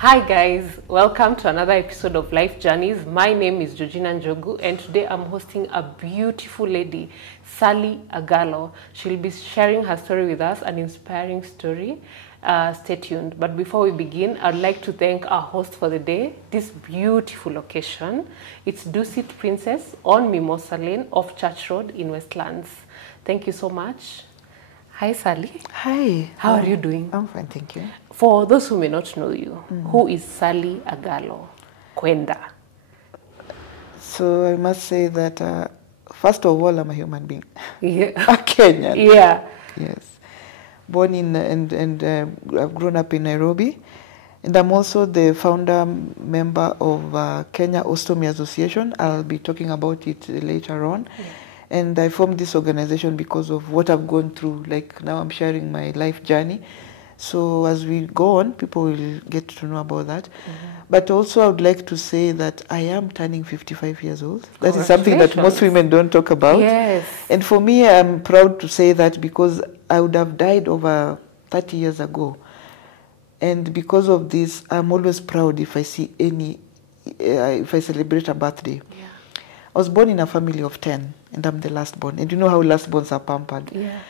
Hi guys, welcome to another episode of Life Journeys. My name is Georgina Njogu and today I'm hosting a beautiful lady, Sally Agallo. She'll be sharing her story with us, an inspiring story. Stay tuned. But before we begin, I'd like to thank our host for the day, this beautiful location. It's Dusit Princess on Mimosa Lane off Church Road in Westlands. Thank you so much. Hi Sally. Hi. How are you doing? I'm fine, thank you. For those who may not know you, who is Sally Agallo Kwenda? So I must say that first of all, I'm a human being. Yeah. A Kenyan. Yeah. Yes. Born in and I've grown up in Nairobi, and I'm also the founder member of Kenya Ostomy Association. I'll be talking about it later on. Yeah. And I formed this organization because of what I've gone through. Like now I'm sharing my life journey. So as we go on, people will get to know about that. But also I would like to say that I am turning 55 years old. That is something that most women don't talk about. Yes. And for me, I'm proud to say that because I would have died over 30 years ago. And because of this, I'm always proud if I see if I celebrate a birthday. Yeah. I was born in a family of 10, and I'm the last born. And you know how last borns are pampered. Yeah.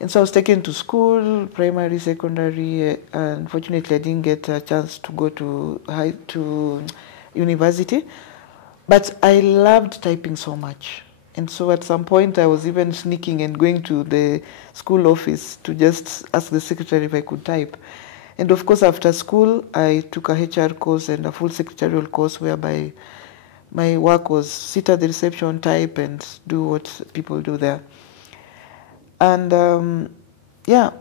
And so I was taken to school, primary, secondary. Unfortunately, I didn't get a chance to go to university. But I loved typing so much. And so at some point, I was even sneaking and going to the school office to just ask the secretary if I could type. And of course, after school, I took a HR course and a full secretarial course whereby my work was sit at the reception, type, and do what people do there. And yeah,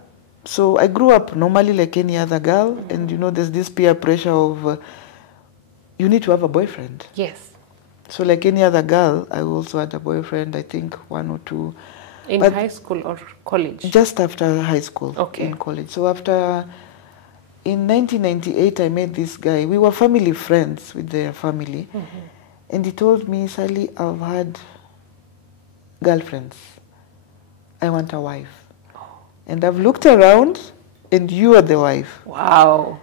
so I grew up normally like any other girl, and you know, there's this peer pressure of you need to have a boyfriend. Yes. So like any other girl, I also had a boyfriend, I think 1 or 2. In high school or college? Just after high school. Okay. In college. So in 1998, I met this guy. We were family friends with their family. And he told me, Sally, I've had girlfriends. I want a wife. And I've looked around, and you are the wife. Wow.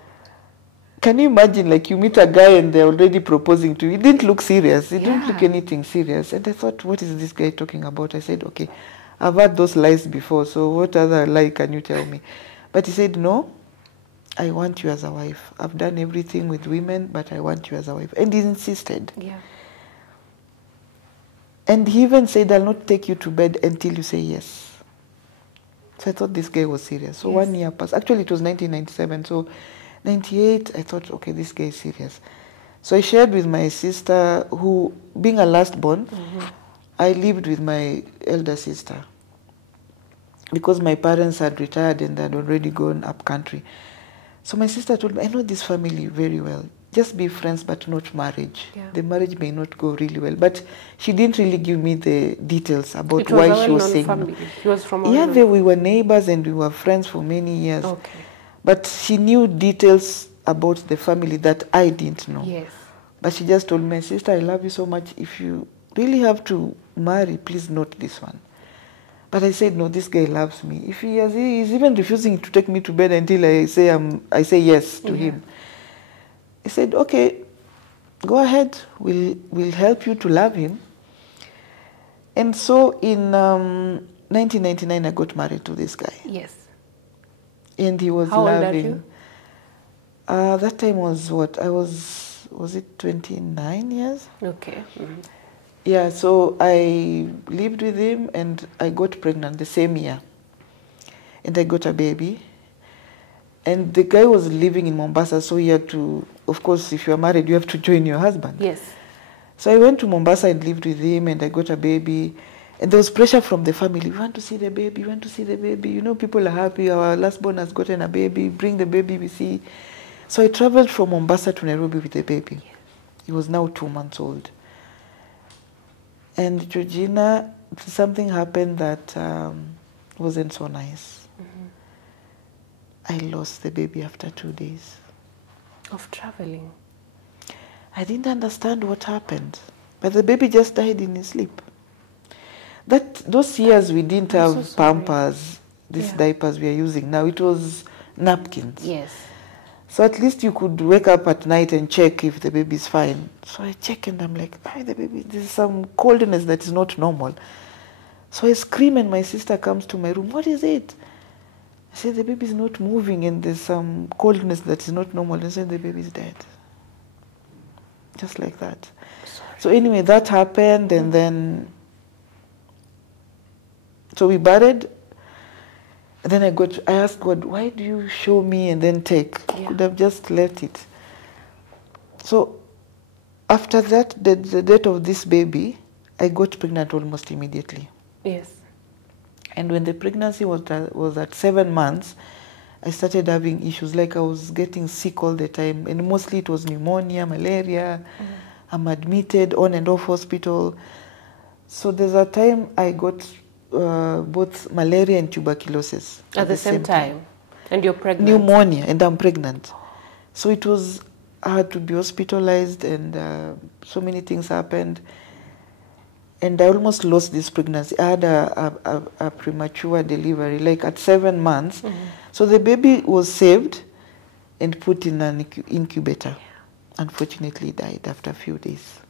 Can you imagine, like, you meet a guy and they're already proposing to you? It didn't look serious. It didn't look anything serious. And I thought, what is this guy talking about? I said, okay, I've had those lies before, so what other lie can you tell me? But he said, no, I want you as a wife. I've done everything with women, but I want you as a wife. And he insisted. Yeah. And he even said, I'll not take you to bed until you say yes. So I thought this guy was serious. So 1 year passed. Actually, it was 1997. So 98, I thought, okay, this guy is serious. So I shared with my sister, who, being a last born, I lived with my elder sister. Because my parents had retired and had already gone up country. So my sister told me, I know this family very well. Just be friends, but not marriage. Yeah. The marriage may not go really well. But she didn't really give me the details about why she was saying no. She was from we were neighbors and we were friends for many years. Okay. But she knew details about the family that I didn't know. Yes. But she just told me, sister, I love you so much. If you really have to marry, please note this one. But I said, no, this guy loves me. If he's even refusing to take me to bed until I say yes to him. He said, okay, go ahead. We'll help you to love him. And so in 1999, I got married to this guy. Yes. And he was loving. How old are you? That time was what? Was it 29 years? Okay. Yeah, so I lived with him and I got pregnant the same year. And I got a baby. And the guy was living in Mombasa, so he had to, of course, if you're married, you have to join your husband. Yes. So I went to Mombasa and lived with him, and I got a baby. And there was pressure from the family. We want to see the baby, we want to see the baby. You know, people are happy. Our last born has gotten a baby. Bring the baby, we see. So I traveled from Mombasa to Nairobi with the baby. Yes. He was now 2 months old. And Georgina, something happened that wasn't so nice. I lost the baby after 2 days. Of traveling? I didn't understand what happened. But the baby just died in his sleep. Those years we didn't have Pampers, these diapers we are using now. It was napkins. Yes. So at least you could wake up at night and check if the baby is fine. So I check and I'm like, the baby, there's some coldness that is not normal. So I scream and my sister comes to my room. What is it? I said, the baby is not moving and there's some coldness that is not normal. And I said, the baby is dead. Just like that. Sorry. So anyway, that happened, and then, so we buried. And then I asked God, why do you show me and then take? I could have just left it. So after that, the death of this baby, I got pregnant almost immediately. Yes. And when the pregnancy was at 7 months, I started having issues. Like I was getting sick all the time. And mostly it was pneumonia, malaria. I'm admitted on and off hospital. So there's a time I got both malaria and tuberculosis. At the same time? And you're pregnant? Pneumonia, and I'm pregnant. So it was, I had to be hospitalized, and so many things happened. And I almost lost this pregnancy. I had a premature delivery, like at 7 months. So the baby was saved and put in an incubator. Unfortunately, died after a few days.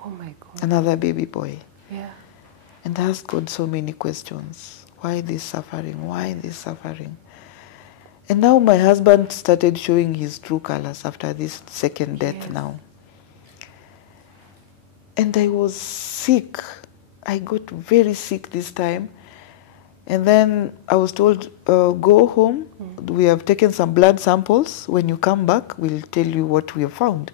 Oh my God. Another baby boy. Yeah. And I asked God so many questions. Why this suffering? Why this suffering? And now my husband started showing his true colors after this second death now. And I was sick. I got very sick this time. And then I was told, go home. We have taken some blood samples. When you come back, we'll tell you what we have found.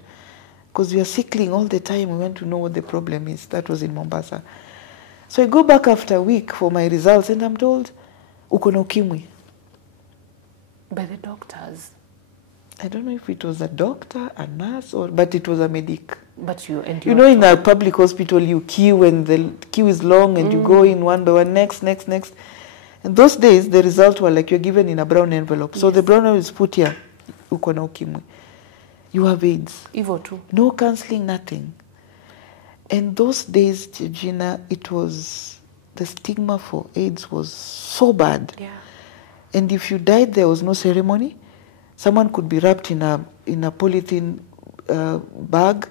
Because we are sickling all the time. We want to know what the problem is. That was in Mombasa. So I go back after a week for my results, and I'm told, uko na ukimwi. By the doctors? I don't know if it was a doctor, a nurse, but it was a medic. But you know, in a public hospital, you queue, and the queue is long, and you go in one by one, next. And those days, the results were like you're given in a brown envelope. So the brown envelope is put here, uko na ukimwi. You have AIDS. Evo too. No counseling, nothing. And those days, Gina, it was, the stigma for AIDS was so bad. Yeah. And if you died, there was no ceremony. Someone could be wrapped in a polythene bag,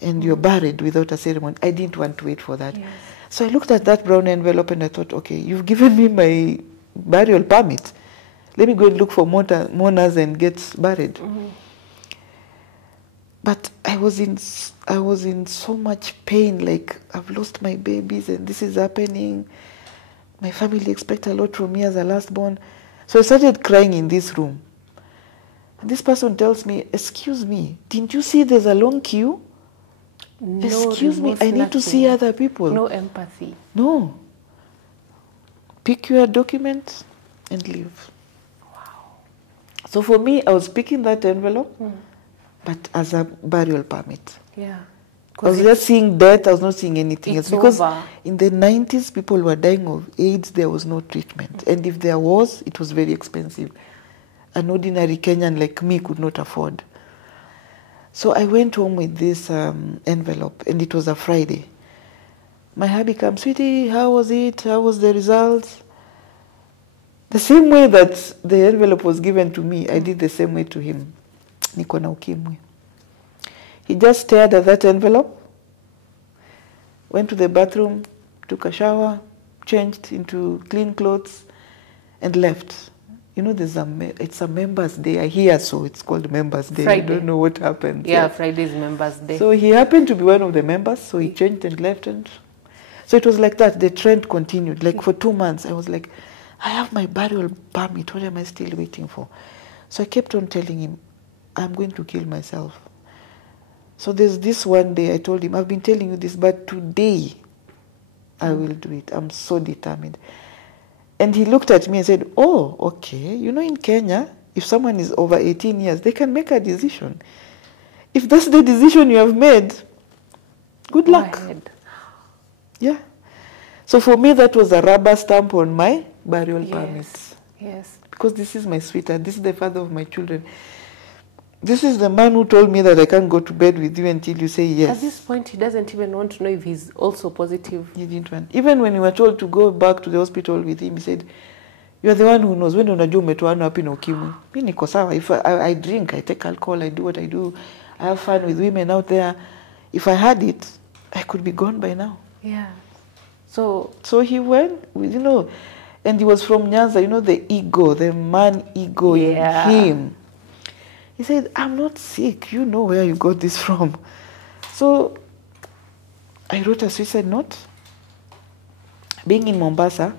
and you're buried without a ceremony. I didn't want to wait for that. Yes. So I looked at that brown envelope and I thought, okay, you've given me my burial permit. Let me go and look for mourners and get buried. But I was in so much pain, like I've lost my babies and this is happening. My family expect a lot from me as a last born. So I started crying in this room. And this person tells me, excuse me, didn't you see there's a long queue? No, excuse me, I need to see other people. No empathy. No. Pick your document and leave. Wow. So for me, I was picking that envelope, but as a burial permit. Yeah. I was just seeing death, I was not seeing anything else. Because over. In the 90s, people were dying of AIDS, there was no treatment. And if there was, it was very expensive. An ordinary Kenyan like me could not afford. So I went home with this envelope, and it was a Friday. My hubby comes, sweetie, how was it? How was the results? The same way that the envelope was given to me, I did the same way to him. Niko na ukimwi. He just stared at that envelope, went to the bathroom, took a shower, changed into clean clothes, and left. You know, it's a Members' Day. I hear so. It's called Members' Day. Friday. I don't know what happened. Yeah, Friday is Members' Day. So he happened to be one of the members, so he changed and left. And so it was like that. The trend continued. Like for 2 months, I was like, I have my burial permit. What am I still waiting for? So I kept on telling him, I'm going to kill myself. So there's this one day I told him, I've been telling you this, but today I will do it. I'm so determined. And he looked at me and said, oh, okay. You know, in Kenya, if someone is over 18 years, they can make a decision. If that's the decision you have made, good luck. Yeah. So for me, that was a rubber stamp on my burial permit. Yes. Because this is my sweetheart. This is the father of my children. This is the man who told me that I can't go to bed with you until you say yes. At this point, he doesn't even want to know if he's also positive. He didn't want. Even when we were told to go back to the hospital with him, he said, You're the one who knows. When unajua umetoana wapi na ukimwi. Mimi niko sawa. If I drink, I take alcohol, I do what I do. I have fun with women out there. If I had it, I could be gone by now. Yeah. So he went, you know, and he was from Nyanza, you know, the ego, the man ego in him. He said, I'm not sick. You know where you got this from. So I wrote a suicide note. Being in Mombasa,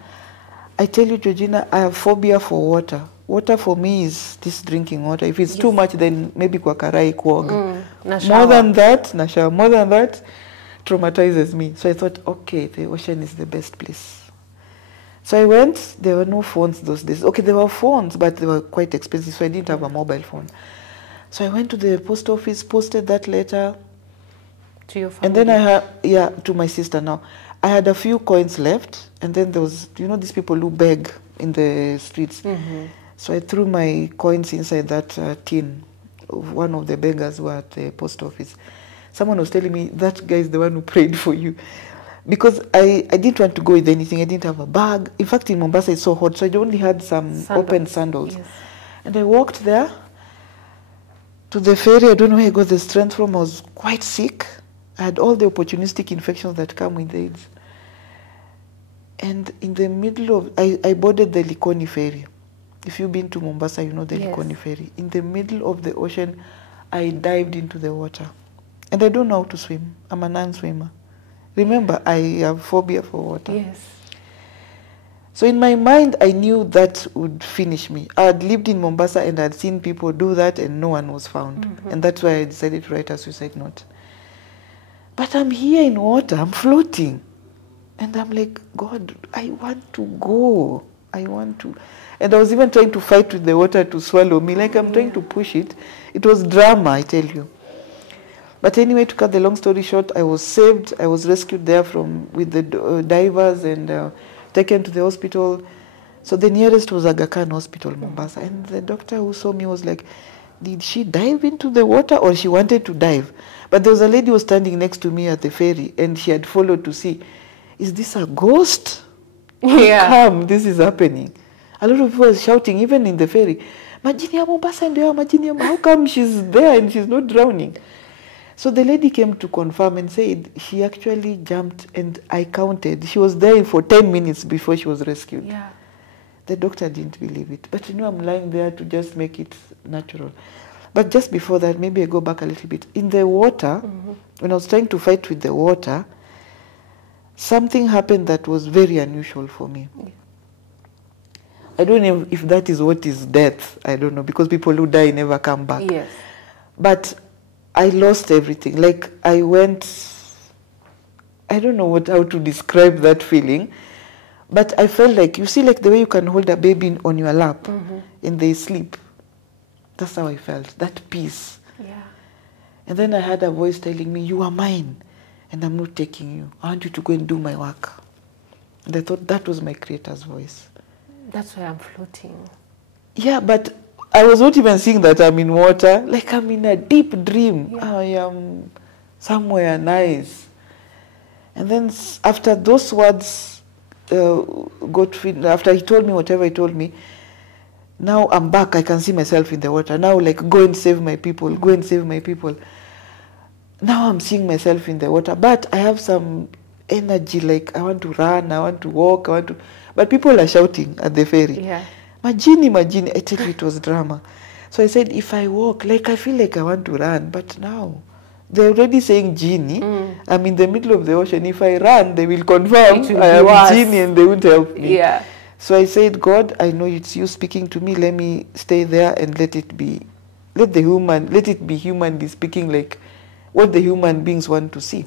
I tell you, Georgina, I have phobia for water. Water for me is this drinking water. If it's too much, then maybe kwa karai kuoga. More than that, nashawa. More than that, traumatizes me. So I thought, okay, the ocean is the best place. So I went. There were no phones those days. Okay, there were phones, but they were quite expensive, so I didn't have a mobile phone. So I went to the post office, posted that letter. To your family? And then I had, to my sister now. I had a few coins left, and then there was, you know, these people who beg in the streets. So I threw my coins inside that tin of one of the beggars who were at the post office. Someone was telling me, that guy is the one who prayed for you. Because I didn't want to go with anything. I didn't have a bag. In fact, in Mombasa, it's so hot, so I only had some open sandals. Yes. And I walked there to the ferry. I don't know where I got the strength from. I was quite sick. I had all the opportunistic infections that come with AIDS. And in the middle of, I boarded the Likoni ferry. If you've been to Mombasa, you know the Likoni ferry. In the middle of the ocean, I dived into the water. And I don't know how to swim. I'm a non-swimmer. Remember, I have phobia for water. Yes. So in my mind, I knew that would finish me. I had lived in Mombasa and I had seen people do that and no one was found. And that's why I decided to write a suicide note. But I'm here in water, I'm floating. And I'm like, God, I want to go. I want to. And I was even trying to fight with the water to swallow me, like I'm trying to push it. It was drama, I tell you. But anyway, to cut the long story short, I was saved. I was rescued there with the divers and taken to the hospital. So the nearest was Aga Khan Hospital, Mombasa. And the doctor who saw me was like, did she dive into the water or she wanted to dive? But there was a lady who was standing next to me at the ferry and she had followed to see, is this a ghost? How come this is happening? A lot of people were shouting, even in the ferry, Majini ya Mombasa ndio, Majini ya, how come she's there and she's not drowning? So the lady came to confirm and said she actually jumped, and I counted. She was there for 10 minutes before she was rescued. Yeah. The doctor didn't believe it. But you know, I'm lying there to just make it natural. But just before that, maybe I go back a little bit. In the water, when I was trying to fight with the water, something happened that was very unusual for me. Yeah. I don't know if that is what is death. I don't know, because people who die never come back. Yes. But I lost everything. Like I went, I don't know how to describe that feeling, but I felt like, you see, like the way you can hold a baby on your lap and they sleep. That's how I felt, that peace. Yeah. And then I had a voice telling me, you are mine and I'm not taking you. I want you to go and do my work. And I thought that was my Creator's voice. That's why I'm floating. Yeah, but I was not even seeing that I'm in water. Like I'm in a deep dream. Yeah. I am somewhere nice. And then after those words after he told me whatever he told me, now I'm back. I can see myself in the water. Now, like, go and save my people. Go and save my people. Now I'm seeing myself in the water. But I have some energy, like I want to run, I want to walk, I want to... But people are shouting at the ferry. Yeah. Majini, Majini. I tell you, it was drama. So I said, if I walk, like I feel like I want to run. But now, they're already saying genie. I'm in the middle of the ocean. If I run, they will confirm I am genie and they won't help me. Yeah. So I said, God, I know it's you speaking to me. Let me stay there and let it be humanly speaking, like what the human beings want to see.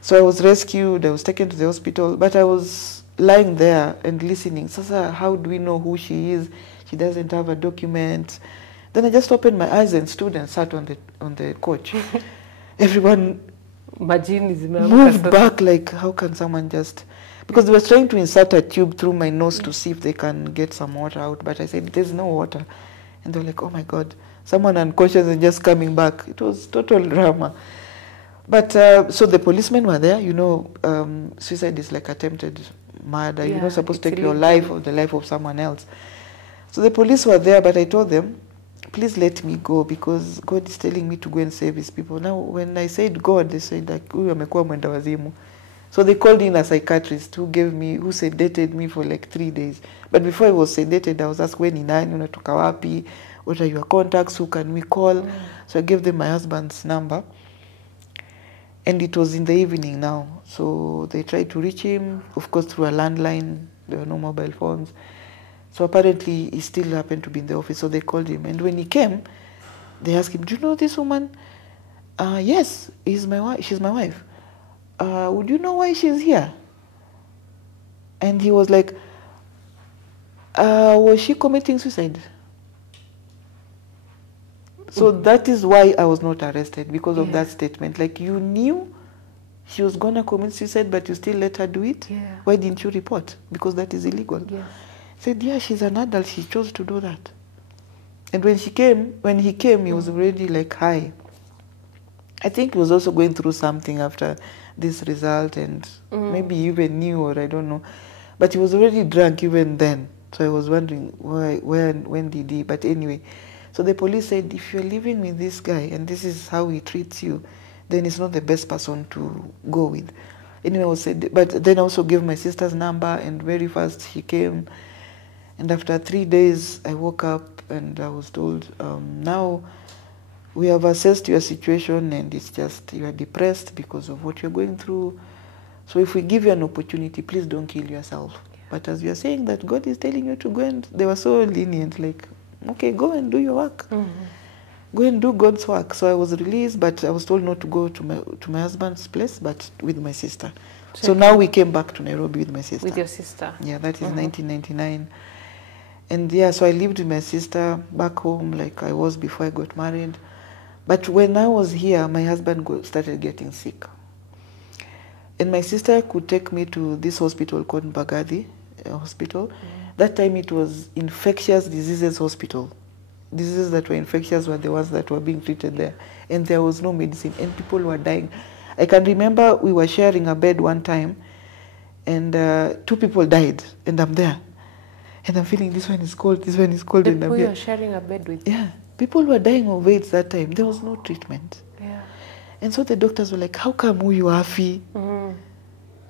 So I was rescued. I was taken to the hospital. But I was lying there and listening. Sasa, how do we know who she is? She doesn't have a document. Then I just opened my eyes and stood and sat on the couch. Everyone moved back, like, how can someone just... Because they were trying to insert a tube through my nose to see if they can get some water out. But I said, there's no water. And they were like, oh my God, someone unconscious and just coming back. It was total drama. But so the policemen were there. You know, suicide is like attempted murder. Yeah, You're not supposed to take your illegal. life or the life of someone else. So the police were there, but I told them, please let me go because God is telling me to go and save his people. Now, when I said God, they said like, huyu amekuwa mwenda wazimu. So they called in a psychiatrist who sedated me for like 3 days. But before I was sedated, I was asked, when ni nani, unatoka wapi, what are your contacts, who can we call? So I gave them my husband's number. And it was in the evening now. So they tried to reach him, of course, through a landline. There were no mobile phones. So apparently, he still happened to be in the office. So they called him. And when he came, they asked him, do you know this woman? Yes, she's my wife. Would you know why she's here? And he was like, was she committing suicide? So that is why I was not arrested, because of that statement. Like, you knew she was going to commit suicide, but you still let her do it? Yeah. Why didn't you report? Because that is illegal. Yes. I said, yeah, she's an adult. She chose to do that. And when he came, he was already like high. I think he was also going through something after this result, and maybe he even knew, or I don't know. But he was already drunk even then. So I was wondering when did he? But anyway, so the police said, if you're living with this guy and this is how he treats you, then he's not the best person to go with. Anyway, I said, but then I also gave my sister's number, and very fast she came. And after 3 days, I woke up and I was told, now we have assessed your situation and it's just you are depressed because of what you're going through. So if we give you an opportunity, please don't kill yourself. Yeah. But as you are saying that God is telling you to go, and they were so lenient, like, okay, go and do your work. Go and do God's work. So I was released, but I was told not to go to my husband's place, but with my sister. So now we came back to Nairobi with my sister. With your sister? Yeah, that is 1999. And yeah, so I lived with my sister back home like I was before I got married. But when I was here, my husband started getting sick. And my sister could take me to this hospital called Mbagathi Hospital. That time it was infectious diseases hospital. Diseases that were infectious were the ones that were being treated there. And there was no medicine, and people were dying. I can remember we were sharing a bed one time, and 2 people died, and I'm there. And I'm feeling this one is cold, this one is cold. The people you're sharing a bed with? Yeah. People were dying of AIDS that time. There was no treatment. Yeah. And so the doctors were like, how come you happy?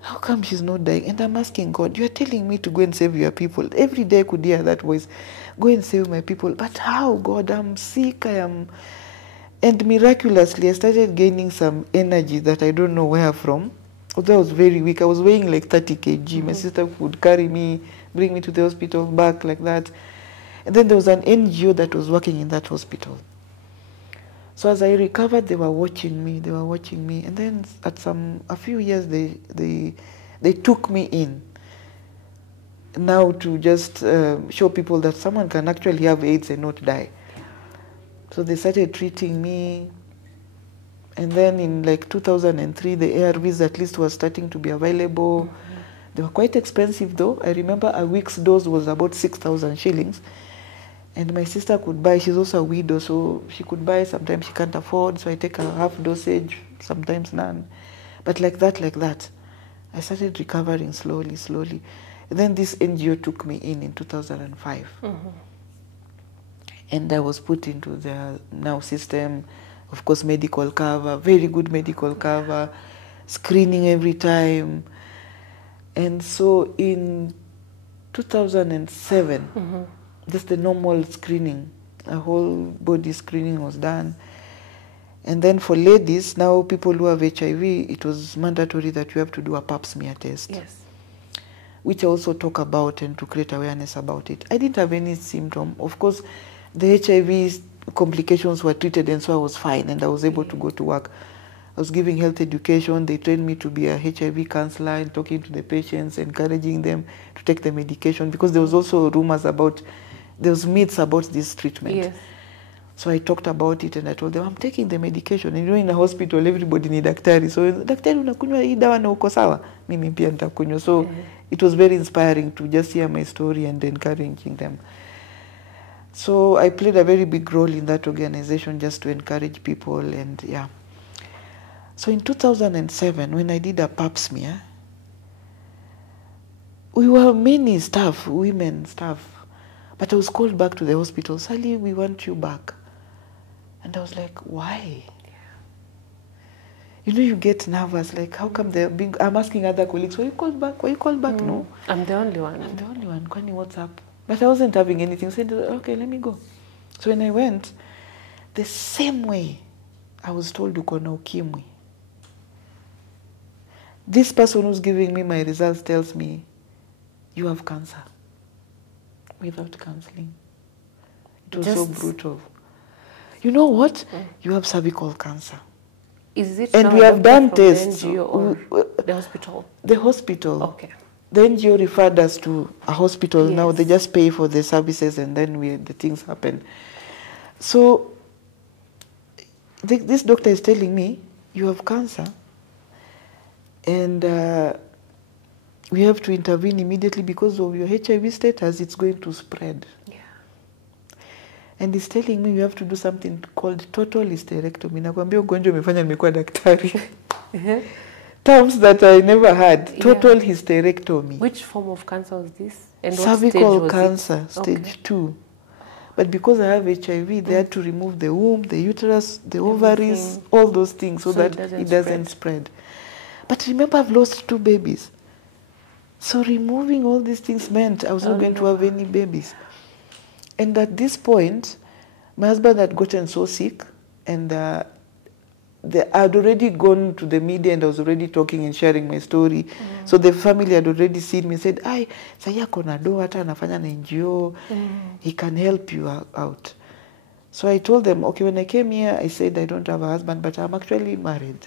How come she's not dying? And I'm asking God, you're telling me to go and save your people. Every day I could hear that voice, go and save my people. But how, God? I'm sick, I am... And miraculously, I started gaining some energy that I don't know where from. Although I was very weak. I was weighing like 30 kg. My sister would carry me, bring me to the hospital, back like that. And then there was an NGO that was working in that hospital. So as I recovered, they were watching me. And then at a few years, they took me in. Now to just show people that someone can actually have AIDS and not die. So they started treating me. And then in like 2003, the ARVs at least were starting to be available. They were quite expensive though. I remember a week's dose was about 6,000 shillings. And my sister could buy, she's also a widow, so she could buy, sometimes she can't afford, so I take a half dosage, sometimes none. But like that, I started recovering slowly. And then this NGO took me in 2005. And I was put into their now system, of course, medical cover, very good medical cover, screening every time. And so in 2007, just the normal screening, a whole body screening was done. And then for ladies, now people who have HIV, it was mandatory that you have to do a pap smear test. Yes. Which I also talk about and to create awareness about it. I didn't have any symptom. Of course, the HIV complications were treated, and so I was fine, and I was able to go to work. I was giving health education. They trained me to be a HIV counselor and talking to the patients, encouraging them to take the medication, because there was also rumors about, there was myths about this treatment. Yes. So I talked about it and I told them, I'm taking the medication. And you know, in a hospital, everybody needs daktari. So, daktari unakunywa hii dawa na uko sawa? Mimi pia nitakunywa. So it was very inspiring to just hear my story and encouraging them. So I played a very big role in that organization just to encourage people, and yeah. So in 2007, when I did a pap smear, we were many staff, women staff. But I was called back to the hospital. Sally, we want you back. And I was like, why? You know, you get nervous, like, how come they're being... I'm asking other colleagues, were you called back? Were you called back? No. I'm the only one. I'm the only one. Kwani, what's up? But I wasn't having anything. So I said, okay, let me go. So when I went, the same way I was told uko na ukimwi. This person who's giving me my results tells me, you have cancer. Without counseling. It was so brutal. You know what? You have cervical cancer. Is it and we have done tests. The NGO or the hospital? The hospital. Okay. The NGO referred us to a hospital. Yes. Now they just pay for the services and then the things happen. So this doctor is telling me, you have cancer and we have to intervene immediately because of your HIV status, it's going to spread. Yeah. And he's telling me you have to do something called total hysterectomy. Nakwambia ugonjwa umefanya nimekuwa daktari. Terms that I never had. Total hysterectomy. Which form of cancer was this? And cervical cancer, stage 2. But because I have HIV, they had to remove the womb, the uterus, the ovaries, all those things so that it doesn't spread. But remember, I've lost 2 babies. So removing all these things meant I was not going to have any babies. And at this point, my husband had gotten so sick, and I had already gone to the media and I was already talking and sharing my story. So the family had already seen me and said, "Ay, saya kona do hata anafanya na NGO, he can help you out." So I told them, okay, when I came here, I said I don't have a husband, but I'm actually married.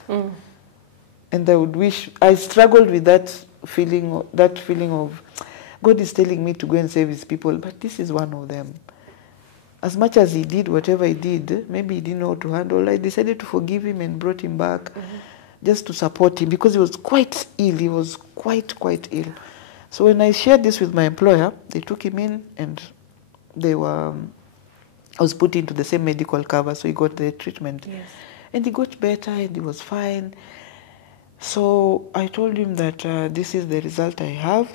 And I would wish, I struggled with that feeling of God is telling me to go and save his people, but this is one of them. As much as he did whatever he did, maybe he didn't know how to handle. I decided to forgive him and brought him back just to support him because he was quite ill. He was quite ill. So when I shared this with my employer, they took him in and I was put into the same medical cover, so he got the treatment. Yes. And he got better and he was fine. So I told him that this is the result I have.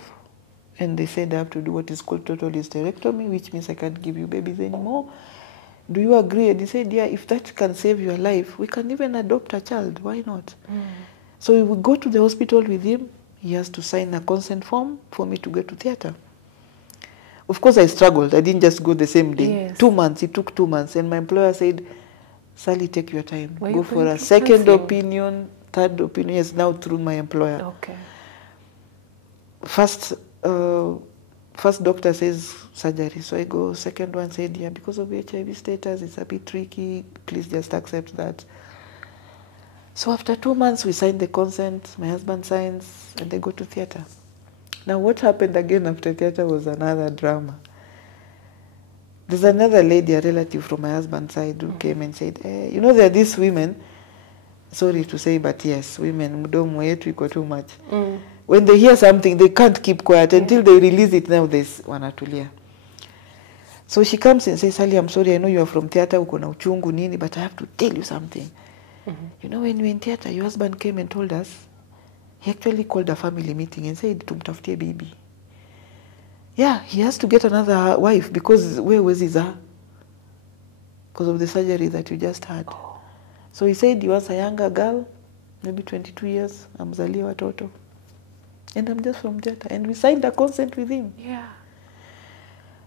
And they said I have to do what is called total hysterectomy, which means I can't give you babies anymore. Do you agree? And he said, yeah, if that can save your life, we can even adopt a child. Why not? So we would go to the hospital with him. He has to sign a consent form for me to go to theater. Of course, I struggled. I didn't just go the same day. Yes. 2 months. It took 2 months. And my employer said, Sally, take your time. Go for a second opinion, third opinion. Yes, now through my employer. Okay. First doctor says surgery, so I go. Second one said, yeah, because of HIV status, it's a bit tricky. Please just accept that. So after 2 months, we signed the consent. My husband signs, and they go to theater. Now, what happened again after theater was another drama. There's another lady, a relative from my husband's side, who came and said, hey, you know, there are these women, sorry to say, but yes, women, mdomo yetu iko too much. When they hear something, they can't keep quiet until they release it. Now there's wanatulia. So she comes and says, Sally, I'm sorry, I know you are from theater, uko na uchungu nini, but I have to tell you something. You know, when you were in theater, your husband came and told us, he actually called a family meeting and said, tumtafutie baby. Yeah, he has to get another wife because where was his? Because of the surgery that you just had. So he said he was a younger girl, maybe 22 years, amzalia watoto. And I'm just from theater. And we signed a consent with him. Yeah.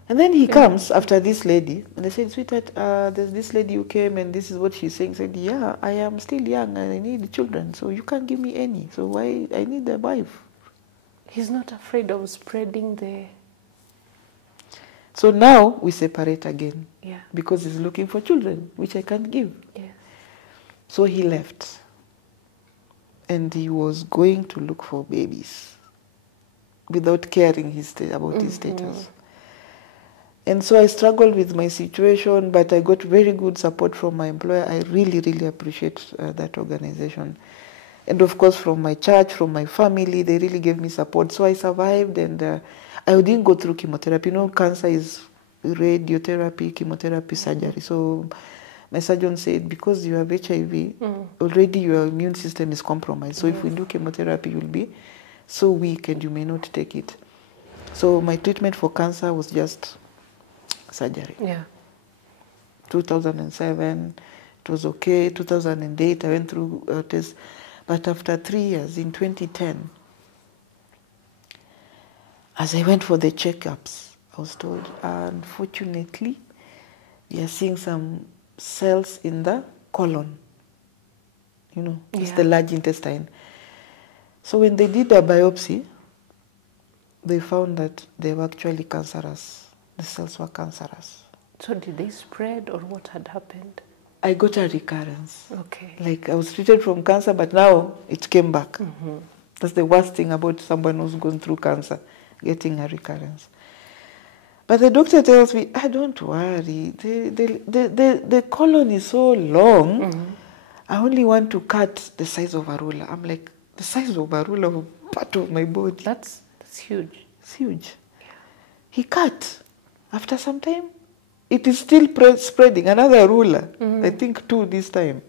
And then he comes after this lady, and I said, sweetheart, there's this lady who came, and this is what she's saying. I said, yeah, I am still young, and I need children, so you can't give me any. So why? I need a wife. He's not afraid of spreading the... So now we separate again. Yeah. Because he's looking for children, which I can't give. Yeah. So he left. And he was going to look for babies without caring about his status. And so I struggled with my situation, but I got very good support from my employer. I really appreciate that organization. And of course from my church, from my family, they really gave me support. So I survived, and I didn't go through chemotherapy. You know, cancer is radiotherapy, chemotherapy, surgery. So my surgeon said, because you have HIV, already your immune system is compromised. So if we do chemotherapy, you'll be so weak and you may not take it. So my treatment for cancer was just surgery. Yeah. 2007, it was okay. 2008, I went through a test. But after 3 years, in 2010, as I went for the checkups, I was told, unfortunately, we are seeing some cells in the colon. You know, it's the large intestine. So when they did a biopsy, they found that they were actually cancerous. The cells were cancerous. So did they spread or what had happened? I got a recurrence. Okay. Like I was treated from cancer, but now it came back. Mm-hmm. That's the worst thing about someone who's gone through cancer, getting a recurrence. But the doctor tells me, don't worry, the colon is so long, mm-hmm. I only want to cut the size of a ruler. I'm like, the size of a ruler of part of my body. That's huge. It's huge. Yeah. He cut. After some time, it is still spreading. Another ruler, mm-hmm. I think 2 this time.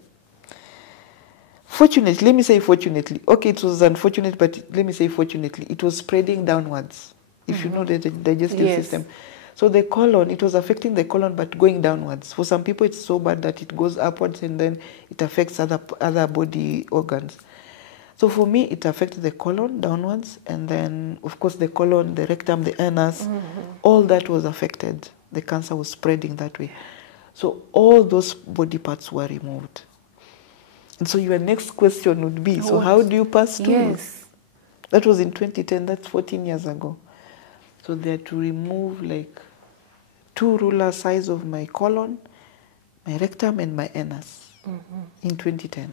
Fortunately, let me say fortunately. Okay, it was unfortunate, but let me say fortunately. It was spreading downwards, if mm-hmm. you know the digestive system. So the colon, it was affecting the colon, but going downwards. For some people, it's so bad that it goes upwards and then it affects other body organs. So for me, it affected the colon downwards, and then, of course, the colon, the rectum, the anus, mm-hmm. all that was affected. The cancer was spreading that way. So all those body parts were removed. And so your next question would be, so how do you pass through? Yes. That was in 2010, that's 14 years ago. So they had to remove like 2 ruler size of my colon, my rectum, and my anus mm-hmm. in 2010.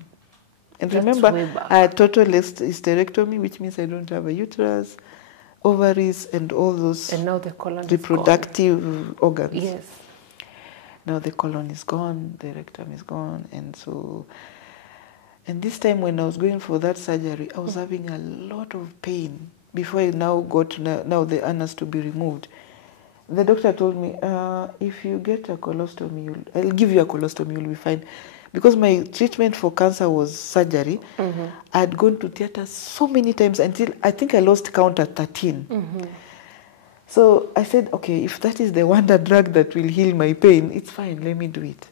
And that's remember, I had total hysterectomy, which means I don't have a uterus, ovaries, and all those and now the colon reproductive organs. Yes. Now the colon is gone, the rectum is gone, and so... And this time when I was going for that surgery, I was having a lot of pain before I now got now the anus to be removed. The doctor told me, if you get a colostomy, I'll give you a colostomy, you'll be fine. Because my treatment for cancer was surgery, mm-hmm. I had gone to theater so many times until I think I lost count at 13. Mm-hmm. So I said, okay, if that is the wonder drug that will heal my pain, it's fine, let me do it.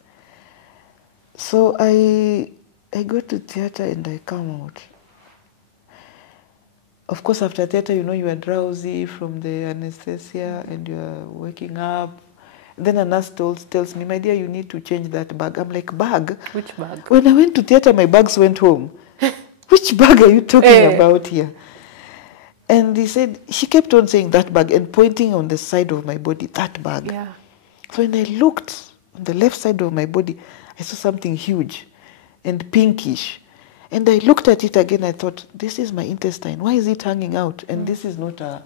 So I go to theater and I come out. Of course, after theater, you know, you are drowsy from the anesthesia and you are waking up. Then a nurse tells me, my dear, you need to change that bag. I'm like, bag? Which bag? When I went to theater, my bags went home. Which bag are you talking about here? And he said, she kept on saying that bag and pointing on the side of my body, that bag. Yeah. So when I looked on the left side of my body, I saw something huge and pinkish. And I looked at it again, I thought, this is my intestine. Why is it hanging out? And this is not a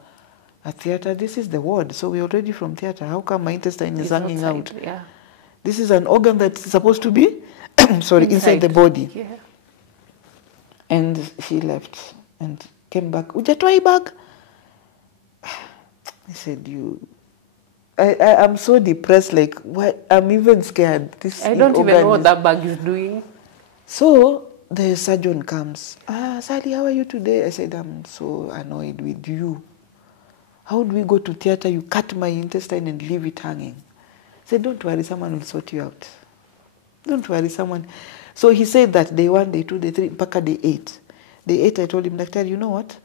theater, this is the ward. So we're already from theater. How come my intestine is hanging out? Yeah. This is an organ that's supposed to be, inside the body. Yeah. And she left and came back. Ujatwai bag? I said, I'm so depressed, like, why? I'm even scared. I don't even know what that bag is doing. So the surgeon comes. Sally, how are you today? I said, I'm so annoyed with you. How do we go to theater? You cut my intestine and leave it hanging. I said, don't worry, someone will sort you out. Don't worry, someone. So he said that day 1, day 2, day 3, mpaka day 8. Day 8, I told him, Doctor, you know what?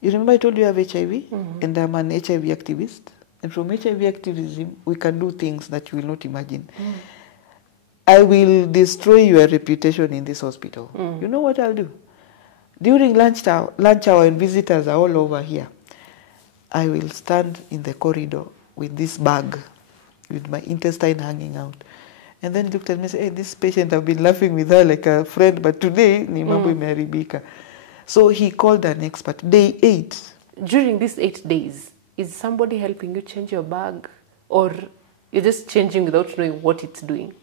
You remember I told you I have HIV? Mm-hmm. And I'm an HIV activist. And from HIV activism, we can do things that you will not imagine. Mm. I will destroy your reputation in this hospital. Mm. You know what I'll do? During lunch hour and visitors are all over here, I will stand in the corridor with this bag, with my intestine hanging out. And then he looked at me and said, hey, this patient, I've been laughing with her like a friend, but today, ni mambo imeharibika. So he called an expert. Day 8. During these 8 days, is somebody helping you change your bag? Or you're just changing without knowing what it's doing?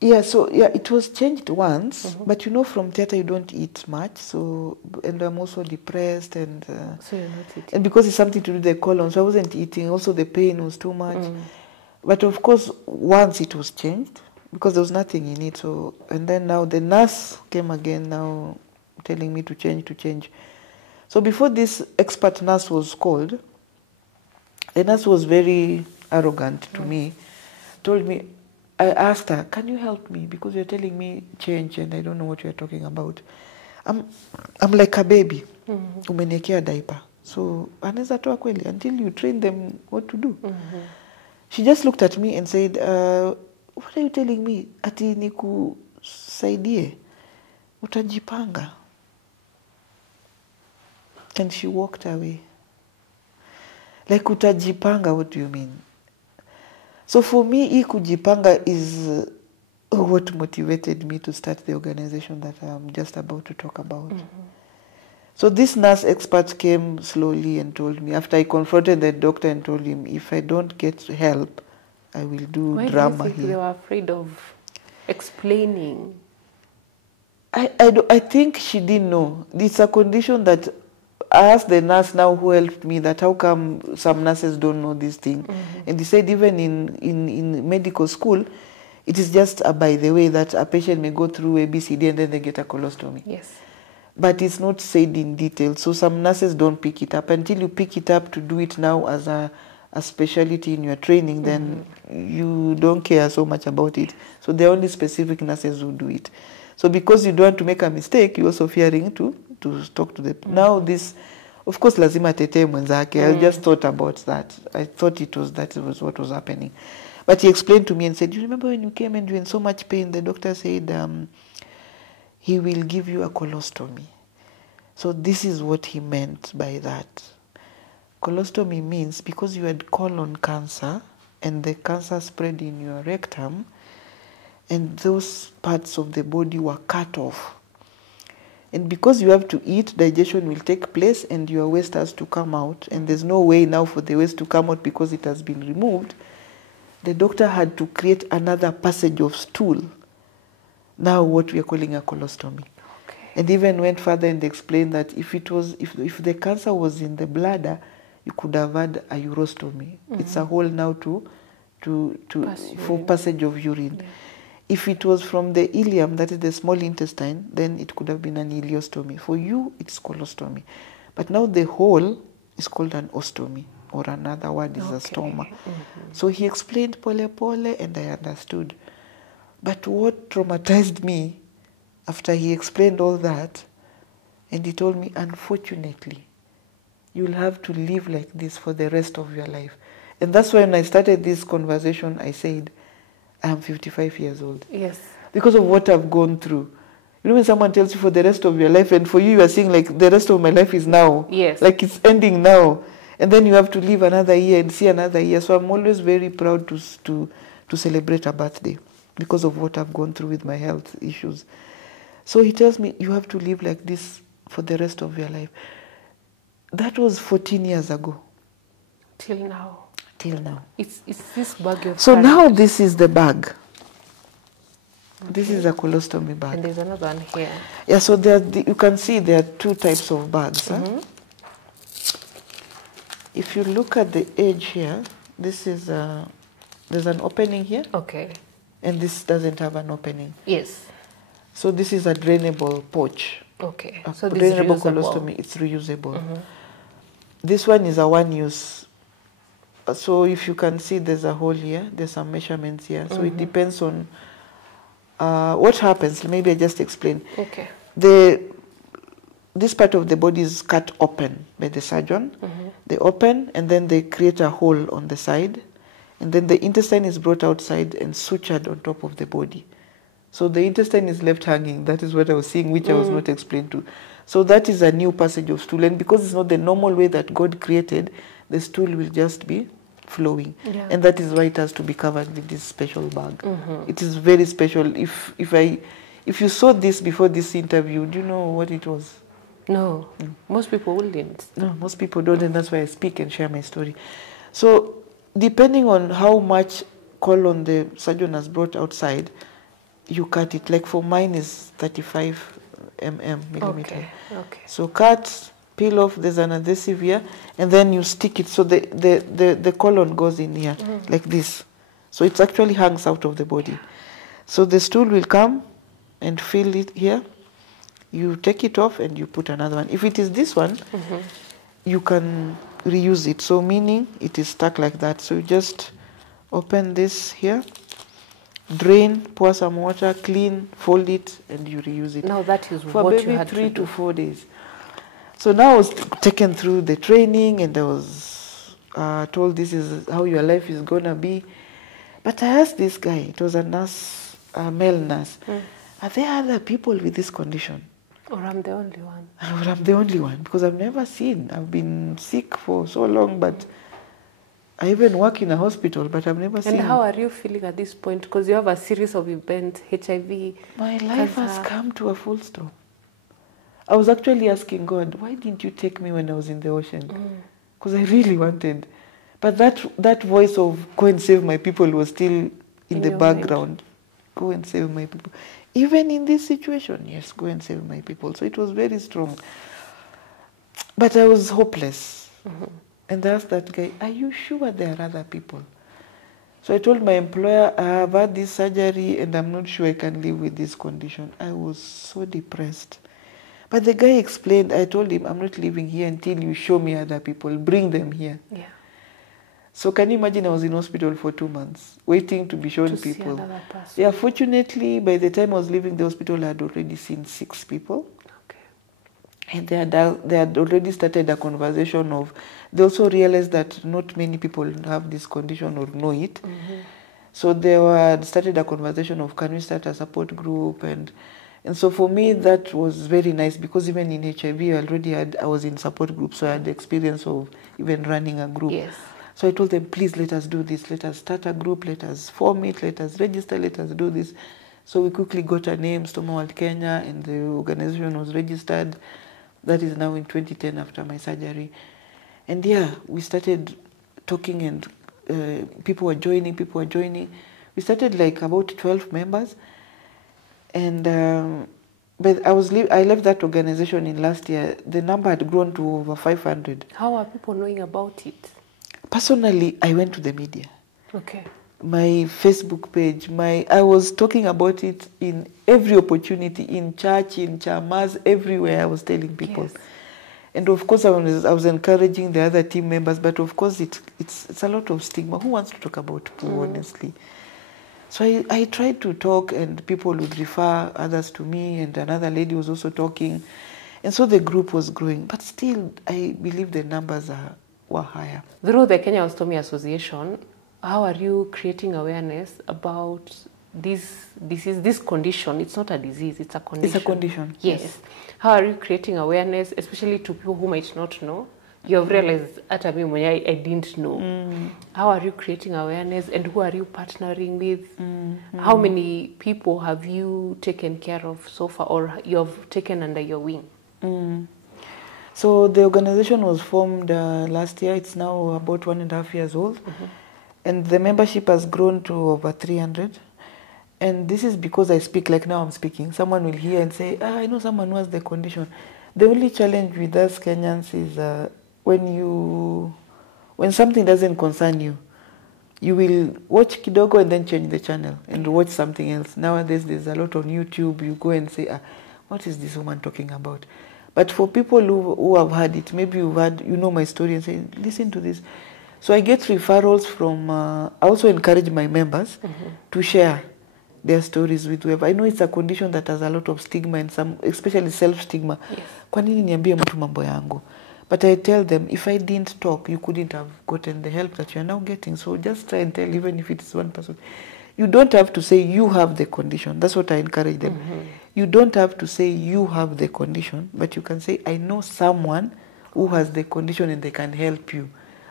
Yeah, so yeah, it was changed once, but you know, from theater you don't eat much, so, and I'm also depressed, and so you're not eating. And because it's something to do with the colon, so I wasn't eating. Also, the pain was too much. But of course, once it was changed because there was nothing in it. So, and then now the nurse came again now, telling me to change. So before this expert nurse was called, The nurse was very arrogant to me, told me, I asked her, can you help me? Because you're telling me change and I don't know what you're talking about. I'm like a baby. Umeniekea diaper. So, anaweza toa kweli until you train them what to do. She just looked at me and said, what are you telling me? Ati nikusaidie. Utajipanga. And she walked away. Like utajipanga, what do you mean? So for me, hii kujipanga is what motivated me to start the organization that I'm just about to talk about. So this nurse expert came slowly and told me, after I confronted the doctor and told him, if I don't get help, I will do drama Why do you think they were afraid of explaining? I think she didn't know. It's a condition that I asked the nurse now who helped me that how come some nurses don't know this thing. And they said even in medical school, it is just a by the way that a patient may go through ABCD and then they get a colostomy. Yes. But it's not said in detail. So some nurses don't pick it up. Until you pick it up to do it now as a specialty in your training, then you don't care so much about it. So there are only specific nurses who do it. So because you don't want to make a mistake, you're also fearing to talk to them. Now this, of course, lazima tetee mwenzake. I just thought about that. I thought that was what was happening. But he explained to me and said, you remember when you came and you were in so much pain, the doctor said, he will give you a colostomy. So this is what he meant by that. Colostomy means because you had colon cancer and the cancer spread in your rectum and those parts of the body were cut off. And because you have to eat, digestion will take place and your waste has to come out. And there's no way now for the waste to come out because it has been removed. The doctor had to create another passage of stool. Now what we are calling a colostomy. Okay. And even went further and explained that if the cancer was in the bladder, you could have had a urostomy. It's a hole now for passage of urine. Yeah. If it was from the ileum, that is the small intestine, then it could have been an ileostomy. For you, it's colostomy. But now the hole is called an ostomy, or another word is a stoma. So he explained pole pole and I understood. But what traumatized me after he explained all that, and he told me, unfortunately, you'll have to live like this for the rest of your life. And that's why when I started this conversation, I said, I'm 55 years old. Yes. Because of what I've gone through. You know when someone tells you for the rest of your life, and for you are saying like the rest of my life is now. Yes. Like it's ending now. And then you have to live another year and see another year. So I'm always very proud to celebrate a birthday because of what I've gone through with my health issues. So he tells me, you have to live like this for the rest of your life. That was 14 years ago. Till now. Till now. It's this bag of So now this is the bag. Okay. This is a colostomy bag. And there's another one here. Yeah, so you can see there are two types of bags. Huh? If you look at the edge here, this is there's an opening here. Okay. And this doesn't have an opening. Yes. So this is a drainable pouch. Okay. So this drainable colostomy, it's reusable. This one is a one-use. So if you can see, there's a hole here. There's some measurements here. So it depends on what happens. Maybe I just explain. Okay. This part of the body is cut open by the surgeon. They open and then they create a hole on the side. And then the intestine is brought outside and sutured on top of the body. So the intestine is left hanging. That is what I was seeing, which I was not explained to. So that is a new passage of stool. And because it's not the normal way that God created, the stool will just be flowing. Yeah. And that is why it has to be covered with this special bag. It is very special. If you saw this before this interview, do you know what it was? No. Most people wouldn't. No, most people don't, and that's why I speak and share my story. So depending on how much colon the surgeon has brought outside, you cut it. Like for mine is 35 millimeter. Okay. So cut, peel off, there's an adhesive here, and then you stick it. So the colon goes in here, like this. So it actually hangs out of the body. So the stool will come and fill it here. You take it off and you put another one. If it is this one, you can reuse it. So meaning it is stuck like that. So you just open this here, drain, pour some water, clean, fold it, and you reuse it. Now that is for what maybe you had 3 to to do. 4 days. So now I was taken through the training, and I was told this is how your life is gonna be. But I asked this guy, it was a nurse, a male nurse, are there other people with this condition? Or I'm the only one? Or I'm the only one, because I've never seen. I've been sick for so long, but I even work in a hospital, but I've never seen. And how are you feeling at this point? Because you have a series of events, HIV. My life has come to a full stop. I was actually asking God, why didn't you take me when I was in the ocean? Because I really wanted. But that voice of go and save my people was still in the background. Mind. Go and save my people. Even in this situation, yes, go and save my people. So it was very strong. But I was hopeless. And I asked that guy, are you sure there are other people? So I told my employer, I have had this surgery and I'm not sure I can live with this condition. I was so depressed. But the guy explained, I told him, I'm not living here until you show me other people. Bring them here. Yeah. So can you imagine I was in hospital for 2 months, waiting to be shown people. Yeah, fortunately, by the time I was leaving the hospital, I had already seen 6 people. Okay. And they had already started a conversation of, they also realized that not many people have this condition or know it. So they started a conversation of, can we start a support group? And so for me, that was very nice, because even in HIV, I was in support group, so I had the experience of even running a group. Yes. So I told them, please let us do this. Let us start a group. Let us form it. Let us register. Let us do this. So we quickly got a name, Stoma World Kenya, and the organization was registered. That is now in 2010 after my surgery. And yeah, we started talking, and people were joining. We started like about 12 members. And but I left that organization in last year. The number had grown to over 500. How are people knowing about it? Personally, I went to the media. Okay. My Facebook page, I was talking about it in every opportunity, in church, in chamas, everywhere I was telling people. Yes. And of course, I was encouraging the other team members, but of course, it's a lot of stigma. Who wants to talk about poo, honestly? So I tried to talk, and people would refer others to me, and another lady was also talking. And so the group was growing, but still, I believe the numbers were higher. Through the Kenya Ostomy Association, how are you creating awareness about this disease, this condition? It's not a disease, it's a condition. It's a condition. Yes. How are you creating awareness, especially to people who might not know? You have realized, at I didn't know. How are you creating awareness, and who are you partnering with? How many people have you taken care of so far, or you have taken under your wing? So the organization was formed last year. It's now about 1.5 years old. And the membership has grown to over 300. And this is because I speak like now I'm speaking. Someone will hear and say, I know someone who has the condition. The only challenge with us Kenyans is when something doesn't concern you, you will watch kidogo and then change the channel and watch something else. Nowadays, there's a lot on YouTube. You go and say, what is this woman talking about? But for people who have had it, maybe you know my story and say, listen to this. So I get referrals from, I also encourage my members to share their stories with whoever. I know it's a condition that has a lot of stigma, and some, especially self-stigma. Kwa nini niambie mtu mambo yangu? But I tell them, if I didn't talk, you couldn't have gotten the help that you are now getting. So just try and tell, even if it is one person. You don't have to say you have the condition. That's what I encourage them. You don't have to say you have the condition, but you can say, I know someone who has the condition and they can help you.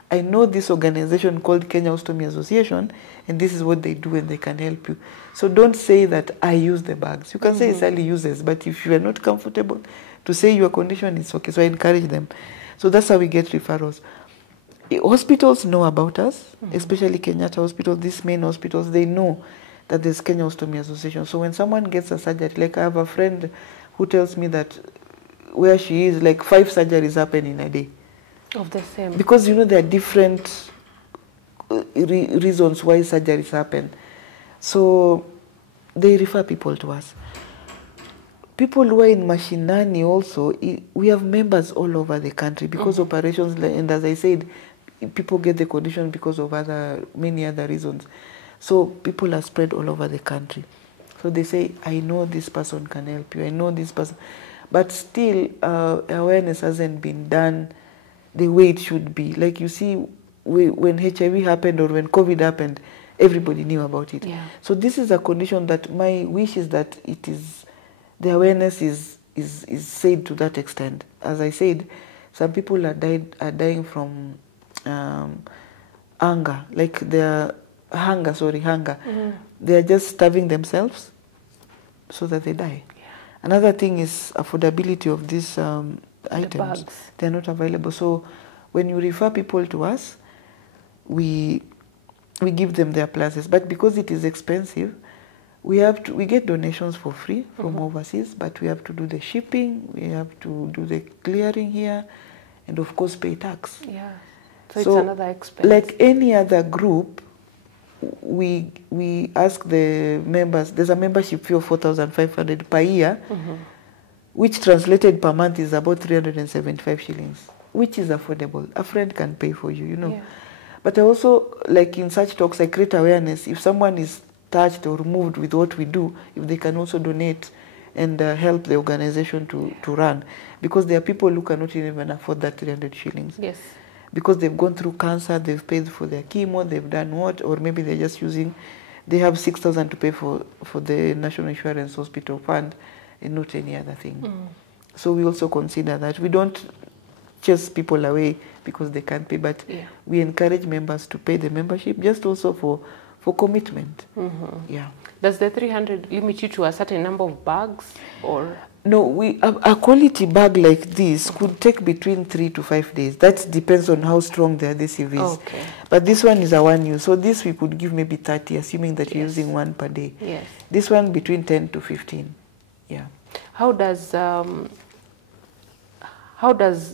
I know this organization called Kenya Ostomy Association, and this is what they do and they can help you. So don't say that I use the bags. You can say Sally uses, but if you are not comfortable to say your condition, it's okay. So I encourage them. So that's how we get referrals. Hospitals know about us, especially Kenyatta Hospital, these main hospitals, they know that there's Kenya Ostomy Association. So when someone gets a surgery, like I have a friend who tells me that where she is, like 5 surgeries happen in a day. Of the same. Because, you know, there are different reasons why surgeries happen. So they refer people to us. people who are in mashinani also, we have members all over the country because operations, and as I said, people get the condition because of many other reasons. So people are spread all over the country. So they say, I know this person can help you, I know this person. But still, awareness hasn't been done the way it should be. Like you see, when HIV happened or when COVID happened, everybody knew about it. Yeah. So this is a condition that my wish is that the awareness is said to that extent. As I said, some people are dying from hunger, like hunger. They are just starving themselves so that they die. Yeah. Another thing is affordability of these items. They're not available. So when you refer people to us, we give them their places. But because it is expensive, we get donations for free from overseas, but we have to do the shipping, we have to do the clearing here, and of course pay tax. Yeah. So it's another expense. Like any other group, we ask the members, there's a membership fee of 4,500 per year, which translated per month is about 375 shillings, which is affordable. A friend can pay for you, you know. Yeah. But I also, like in such talks, I create awareness. If someone is touched or moved with what we do, if they can also donate and help the organization to run. Because there are people who cannot even afford that 300 shillings. Yes. Because they've gone through cancer, they've paid for their chemo, they've done what, or maybe they're just they have 6,000 to pay for the National Insurance Hospital Fund and not any other thing. So we also consider that. We don't chase people away because they can't pay, but we encourage members to pay the membership just also for commitment. Yeah. Does the 300 limit you to a certain number of bags, or? No, a quality bag like this could take between 3 to 5 days. That depends on how strong the adhesive is. Okay. But this one is a one use. So this we could give maybe 30, assuming that you're using one per day. Yes. This one between 10 to 15. Yeah. How does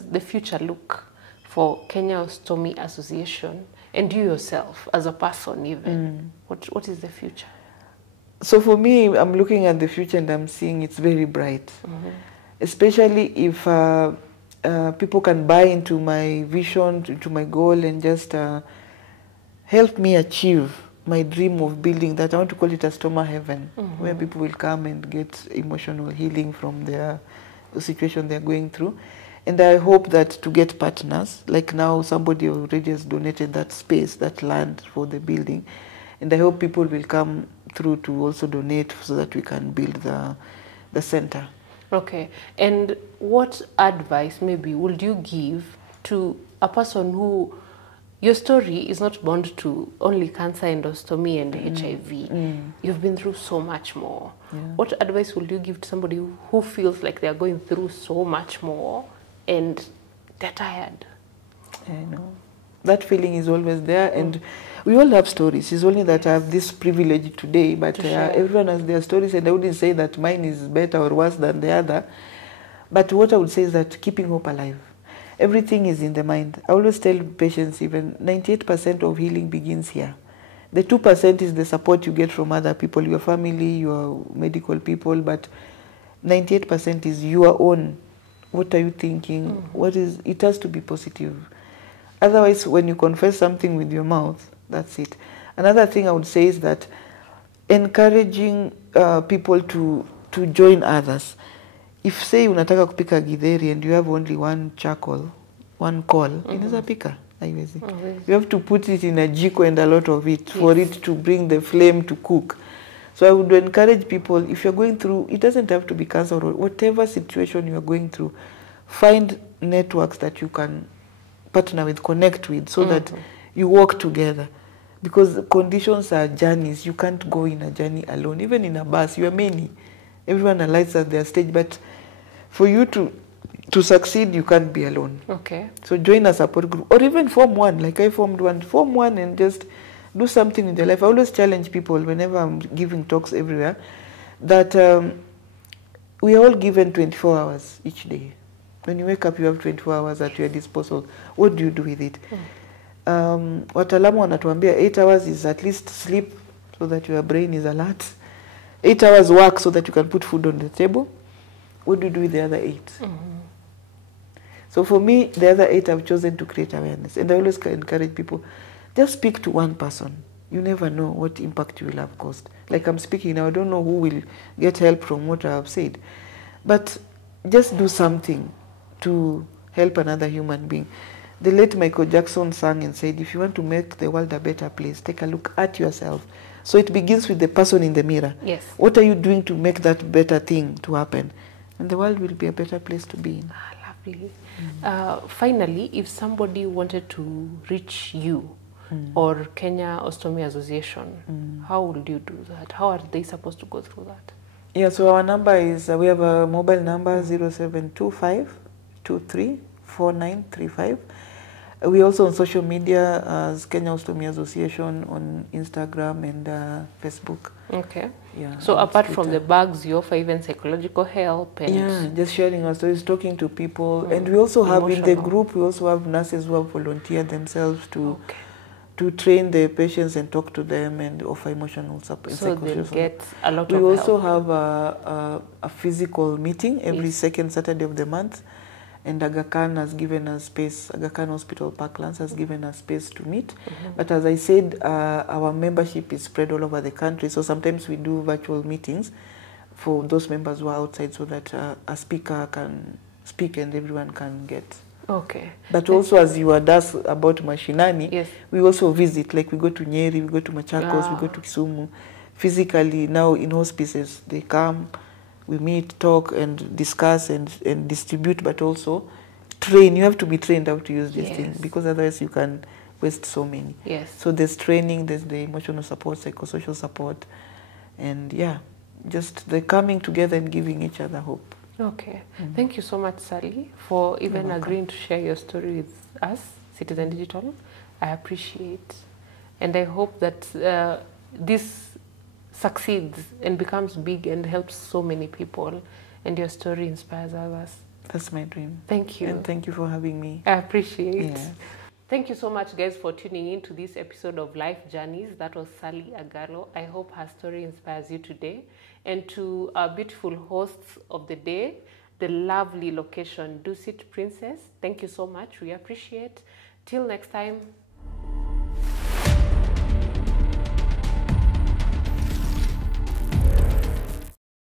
the future look for Kenya Ostomy Association and you yourself as a person even? What is the future? So for me, I'm looking at the future and I'm seeing it's very bright. Especially if people can buy into my vision, into my goal, and just help me achieve my dream of building that. I want to call it a stoma heaven, where people will come and get emotional healing from the situation they're going through. And I hope that to get partners, like now somebody already has donated that space, that land for the building. And I hope people will come through to also donate so that we can build the center. Okay. And what advice maybe would you give to a person who, your story is not bound to only cancer, endostomy and HIV. You've been through so much more. Yeah. What advice would you give to somebody who feels like they're going through so much more and they're tired? I know. That feeling is always there, and we all have stories. It's only that I have this privilege today, but everyone has their stories, and I wouldn't say that mine is better or worse than the other. But what I would say is that keeping hope alive. Everything is in the mind. I always tell patients, even 98% of healing begins here. The 2% is the support you get from other people, your family, your medical people, but 98% is your own. What are you thinking? It has to be positive. Otherwise, when you confess something with your mouth, that's it. Another thing I would say is that encouraging people to join others. If, say, unataka kupika githeri and you have only one charcoal, one coal, inaweza pika. You have to put it in a jiko and a lot of it for it to bring the flame to cook. So I would encourage people, if you're going through, it doesn't have to be cancer or whatever situation you're going through, find networks that you can partner with, connect with, so that you work together. Because conditions are journeys. You can't go in a journey alone. Even in a bus, you are many. Everyone alights at their stage. But for you to succeed, you can't be alone. Okay. So join a support group. Or even form one, like I formed one. Form one and just do something in their life. I always challenge people whenever I'm giving talks everywhere that we are all given 24 hours each day. When you wake up, you have 24 hours at your disposal. What do you do with it? Wataalamu wanatuambia 8 hours is at least sleep so that your brain is alert. 8 hours work so that you can put food on the table. what do you do with the other 8? So for me, the other 8, I've chosen to create awareness. And I always encourage people, just speak to one person. You never know what impact you will have caused. Like I'm speaking now, I don't know who will get help from what I have said. But just do something to help another human being. The late Michael Jackson sang and said, if you want to make the world a better place, take a look at yourself. So it begins with the person in the mirror. Yes. What are you doing to make that better thing to happen? And the world will be a better place to be in. Lovely. Finally, if somebody wanted to reach you or Kenya Ostomy Association, how would you do that? How are they supposed to go through that? Yeah, so our number is, we have a mobile number, 0725 234935. We're also on social media as Kenya Ostomy Association on Instagram and Facebook. Okay. Yeah. So apart from the bags, you offer even psychological help and... Yeah, just sharing our stories, talking to people. And we also have in the group, we also have nurses who have volunteered themselves to train the patients and talk to them and offer emotional support. So they'll get a lot of help. We also help. have a physical meeting every second Saturday of the month. And Aga Khan has given us space, Aga Khan Hospital Parklands has given us space to meet. But as I said, our membership is spread all over the country, so sometimes we do virtual meetings for those members who are outside so that a speaker can speak and everyone can get. Okay. But also, as you had asked about Mashinani, yes, we also visit, like we go to Nyeri, we go to Machakos, we go to Kisumu. Physically, now in hospices, they come, we meet, talk, and discuss and distribute, but also train. You have to be trained how to use these things, because otherwise you can waste so many. Yes. So there's training, there's the emotional support, psychosocial support, and yeah, just the coming together and giving each other hope. Okay. Thank you so much, Sally, for even agreeing to share your story with us, Citizen Digital. I appreciate. And I hope that this succeeds and becomes big and helps so many people, and your story inspires others. That's my dream. Thank you. And thank you for having me. I appreciate. Yeah. Thank you so much, guys, for tuning in to this episode of Life Journeys. That was Sally Agallo. I hope her story inspires you today. And to our beautiful hosts of the day, the lovely location, Dusit Princess, thank you so much. We appreciate. Till next time,